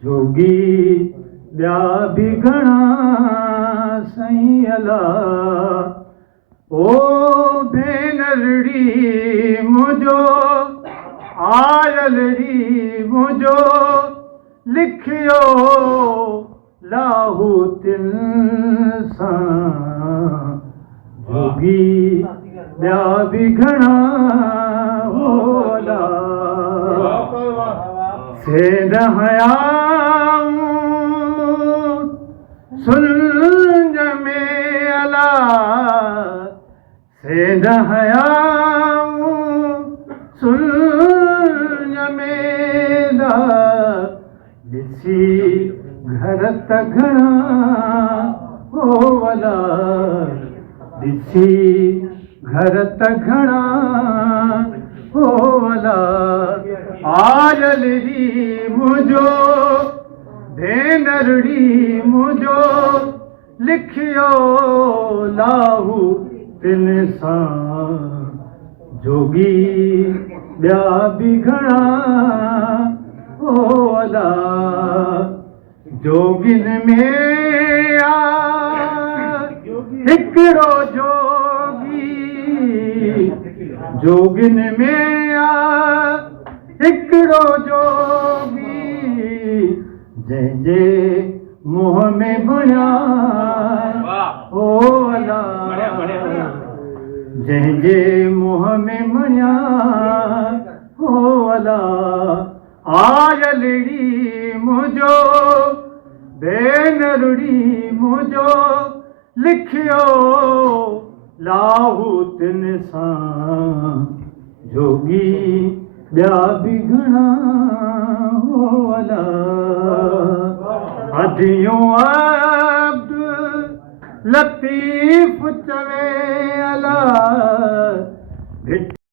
जोगी ॿिया बि घणा साईं अला। ओ भेनरड़ी मुंहिंजो आयल री मुंहिंजो लिखियो लाहूतिन सां। जोगी ॿिया बि घणा होला सेंध हयाऊं सुंज में अला। सेंध हयाऊं सुंज में अला। ॾिसी घर त घणा होला ॾिसी घर त घणा होला। आयल री मुंहिंजो भेनरड़ी मुंहिंजो लिखियो लाहूतिन सां। जोगी ॿिया बि घणा होला जोगिन में आ हिकिड़ो जोगी। जोगिन में आ हिकिड़ो जोगी जंहिंजे मुंहं में बणिया होला। जंहिंजे मुंहं में बणिया होला। आयल री मुंहिंजो भेनरड़ी मुंहिंजो लिखियो लाहूतिन सां। जोगी ॿिया बि घणा होला। अदियूं अब्द लतीफ़ चवे अला।